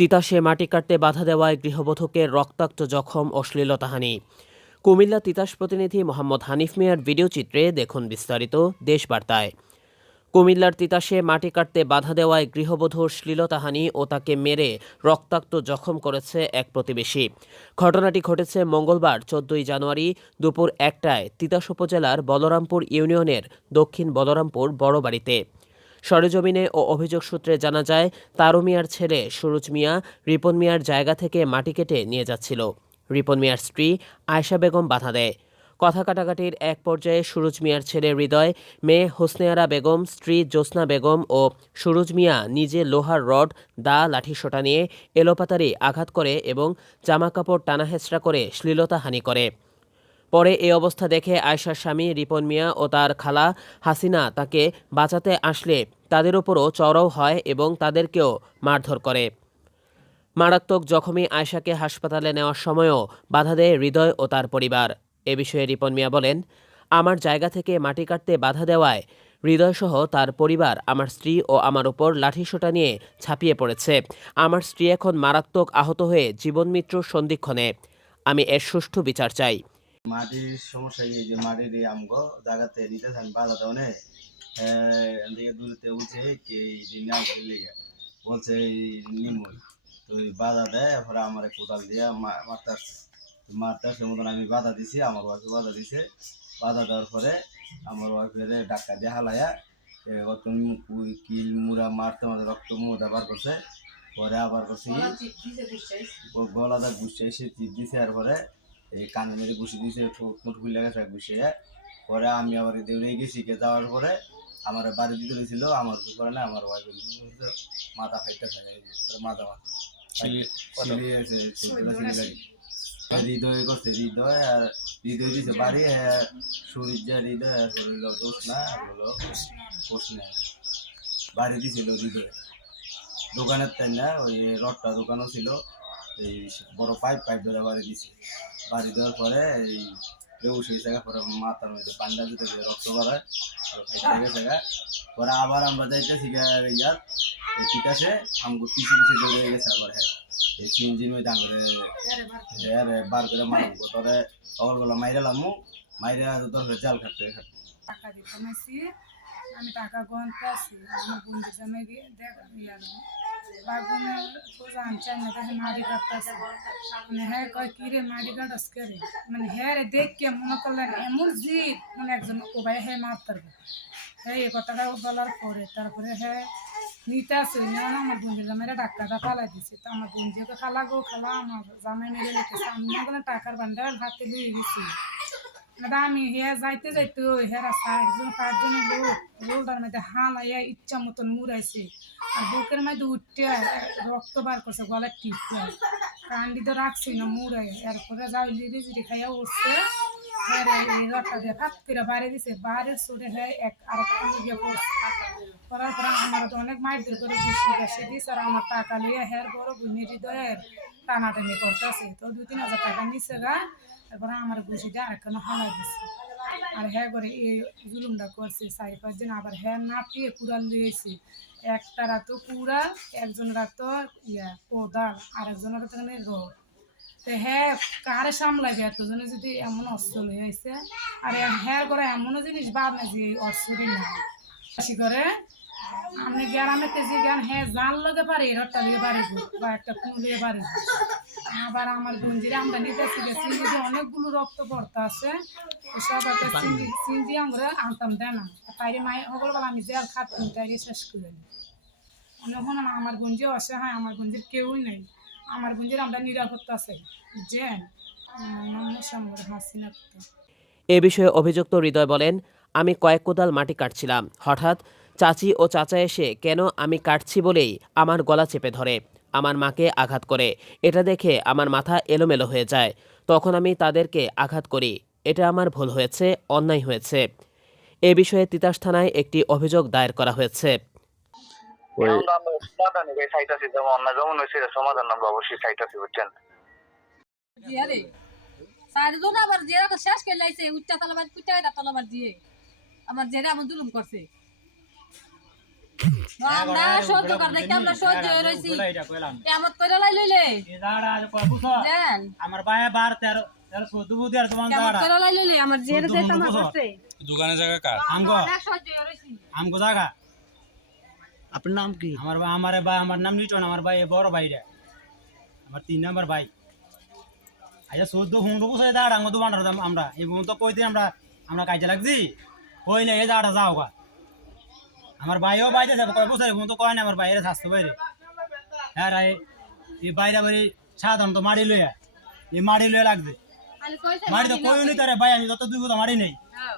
তিতাসে মাটি কাটতে বাধা দেওয়ায় গৃহবধূকে রক্তাক্ত জখম অশ্লীলতাহানি কুমিল্লা তিতাস প্রতিনিধি মোহাম্মদ হানিফ মিয়ার ভিডিও চিত্রে দেখুন বিস্তারিত দেশ বার্তায় কুমিল্লার তিতাসে মাটি কাটতে বাধা দেওয়ায় গৃহবধূর শ্লীলতাহানি ও তাকে মেরে রক্তাক্ত জখম করেছে এক প্রতিবেশী। ঘটনাটি ঘটেছে মঙ্গলবার, চোদ্দই জানুয়ারি, দুপুর একটায় তিতাস উপজেলার বলরামপুর ইউনিয়নের দক্ষিণ বলরামপুর বড়বাড়িতে। সরেজমিনে ও অভিযোগ সূত্রে জানা যায় তারু মিয়ার ছেলে সুরুজ মিয়া রিপন মিয়ার জায়গা থেকে মাটি কেটে নিয়ে যাচ্ছিল। রিপন মিয়ার স্ত্রী আয়শা বেগম বাধা দেয়। কথা কাটাকাটির এক পর্যায়ে সুরুজ মিয়ার ছেলে হৃদয়, মেয়ে হোসনেয়ারা বেগম, স্ত্রী জ্যোৎস্না বেগম ও সুরুজ মিয়া নিজে লোহার রড, দা লাঠিসোঁটা নিয়ে এলোপাতারি আঘাত করে এবং জামাকাপড় টানাহেচড়া করে শ্লীলতাহানি করে। পরে এই অবস্থা দেখে আয়শার স্বামী রিপন মিয়া ও তার খালা হাসিনা তাকে বাঁচাতে আসলে তাদের উপরও চড়াও হয় এবং তাদেরকেও মারধর করে। মারাত্মক জখমী আয়শাকে হাসপাতালে নেওয়ার সময়ও বাধা দেয় হৃদয় ও তার পরিবার। এ বিষয়ে রিপন মিয়া বলেন, আমার জায়গা থেকে মাটি কাটতে বাধা দেওয়ায় হৃদয়সহ তার পরিবার আমার স্ত্রী ও আমার উপর লাঠিসোঁটা নিয়ে ছাপিয়ে পড়েছে। আমার স্ত্রী এখন মারাত্মক আহত হয়ে জীবনমিত্র সন্ধিক্ষণে। আমি এর সুষ্ঠু বিচার চাই। মাটির সমস্যা এই যে মাটির এই আমগো জায়গাতে নিতে থান বাধা দেওয়া এদিকে দূরতে বলছে কি এই লেগে। বলছে নিমুই তো বাধা দেয় এরপরে আমার কোদাল দিয়ে মারতে মারতে সে মতন আমি বাধা দিছি আমার ওয়াইফে বাধা দিছে। বাধা দেওয়ার পরে আমার ওয়াইফের ডাক্তার দিয়ে হালাইয়া কিল মুড়া মারতে মারতে রক্ত মুড়া বার করছে। পরে আবার করছে কি গলাটা গুছিয়ে চিপ দিছে আর পরে এই কানে মেরে ঘুষি দিয়েছে মুঠ খুলে গেছে ঘুষিয়ে পরে আমি আবার দৌড়ে গেছি গে যাওয়ার পরে আমার বাড়ি দিতে হয়েছিল আমার কি করে না আমার ওয়াইফ মাথা ফাইতে থাকে মাথা মাথা হৃদয় করছে হৃদয় আর হৃদয় দিছে বাড়ি হ্যাঁ সূর্য হৃদয় আর হলো দোষ না হলো কোষ না। বাড়ি দিছিল হৃদয়। দোকানের তাই না ওই রডটা দোকানও ছিল এই বড় পাইপ পাইপ ধরে বাড়ি দিছে। বাড়ি দেওয়ার পরে এই বেউস সেই জায়গা পরে মাথার মধ্যে পান্ডা দিতে রক্ত বাড়ায় খাইতে পরে আবার আমরা যাইতেছি ইয়ার ঠিক আছে আমগো পিছিয়ে পিছিয়ে দৌড়ে গেছে আবার হ্যাঁ। এই সিঞ্জির মধ্যে হ্যাঁ বার করে মারবো সকালবেলা মাইরে লামু, মাইরে তোর জাল খাটতে খাটতে। আমি টাকা গনতে আছি আমার বন্ধু জামে গিয়ে দেখ ইয়ার বাগুনে পূজা আনছে না তাকে মারি কাটতেছে। মানে হ্যাঁ কয়, কি রে মারি কাটস কে রে? মানে হ্যাঁ রে, দেখ কে, মনে করলেন এমন জিদ মানে একজন ও ভাই হ্যাঁ মার পারবে হ্যাঁ এই কথাটা বলার পরে, তারপরে হ্যাঁ নিতে আসে না আমার বন্ধু জামাইরা ডাক্তারটা ফালাই দিছে। তো আমার বন্ধুকে খালা গো, খালা, আমার জামাই মেরে নিতেছে। আমি না টাকার বান্ডাল হাতে দিয়ে গেছি দাদা আমি হে যাইতে যাইতে হে রাস্তা একজন পাঁচজনের লোক রোডার মধ্যে হালাইয়া ইচ্ছা মতন মুড়াইছে আর বুকের মধ্যে উঠতে রক্ত বার করছে গলায় টিপতে কান্ডি তো রাখছি না মুড়াই এরপরে যাও লিরি জিরি খাইয়া উঠছে। রক্তটা বাইরে দিছে বাইরে ছুটে হ্যাঁ এক আরেকটা গিয়ে পড়ছে করার পরে আমার অনেক দূর করে গাছে দিস আর আমার টাকা লিয়ে হের বড় বুঝিয়ে হৃদয়ের টানাটানি করতেছে তো দু তিন হাজার টাকা গা। তারপরে আমার ঘুষিটা আরেকখানে হালা দিছে। আর হ্যাঁ করে এই জুলুমটা করছে চারি পাঁচজন আবার হ্যাঁ নাপিয়ে কুড়াল লিয়েছে একটা রাতো কুড়াল একজন রাতো ইয়া, কোদাল একজনের তো রড। তো হ্যাঁ কারে সামলাবে এতজনে যদি এমন অস্ত্র হয়ে হয়েছে আর হ্যাঁ করে এমনও জিনিস বাদ না যে অস্ত্রই না করে? আমি গ্রামে তেজি জ্ঞান হ্যাঁ জাল লগে পারে রট্টা লিগে পারে, বা একটা কুঁ লিগে পারে। আবার আমার গঞ্জিরে আমরা নিতেছি যে সিঞ্জিতে অনেকগুলো রক্ত পড়তে আছে। সব একটা সিঞ্জি সিঞ্জি আমরা আনতাম দেয় না? তাই মাই সকলবেলা আমি জেল খাতাম তাই শেষ করে নি এখন আমার গঞ্জি অসহায় আমার গঞ্জির কেউই নেই। আমার গঞ্জির আমরা নিরাপত্তা আছে। হাসিনা এ বিষয়ে অভিযুক্ত হৃদয় বলেন, আমি কয়েক কোদাল মাটি কাটছিলাম। হঠাৎ চাচি ও চাচা এসে কেন আমি কাটছি বলেই আমার গলা চেপে ধরে আমার মাকে আঘাত করে। এটা দেখে আমার মাথা এলোমেলো হয়ে যায়। তখন আমি তাদেরকে আঘাত করি। এটা আমার ভুল হয়েছে অন্যায় হয়েছে। এ বিষয়ে তিতাস থানায় একটি অভিযোগ দায়ের করা হয়েছে। আমার জেরে আমার জুলুম করছে। আমরা সহ্য কর দেখি আমরা সহ্য হয়ে রইছি? কেমত করে লাই লইলে আমার ভাই বার তেরো বছর। জায়গা কার? আমগো? হয়ে আমগো জায়গা? আপনার নাম কি? আমার ভাই আমার ভাই আমার নাম নিটন আমার ভাই বড় ভাইরা। আমার তিন নাম্বার ভাই। আচ্ছা চোদ্দ পনেরো বছর দাঁড়া আঙ্গো দোকান আমরা। এই তো কই দিন আমরা আমরা কাজে লাগছি? কই না এই দাঁড়া যাও গা। আমার ভাইও বাইরে যাবে কয় বছর তো কয় না আমার বাইরে স্বাস্থ্য বাইরে। হ্যাঁ রায় এই বাইরে বাড়ি সাধারণত মাড়ি লইয়া এই মাড়ি লইয়া লাগবে। মাড়ি তো কই নি তারে ভাই আমি যত দুই কথা মাড়ি নেই। হ্যাঁ।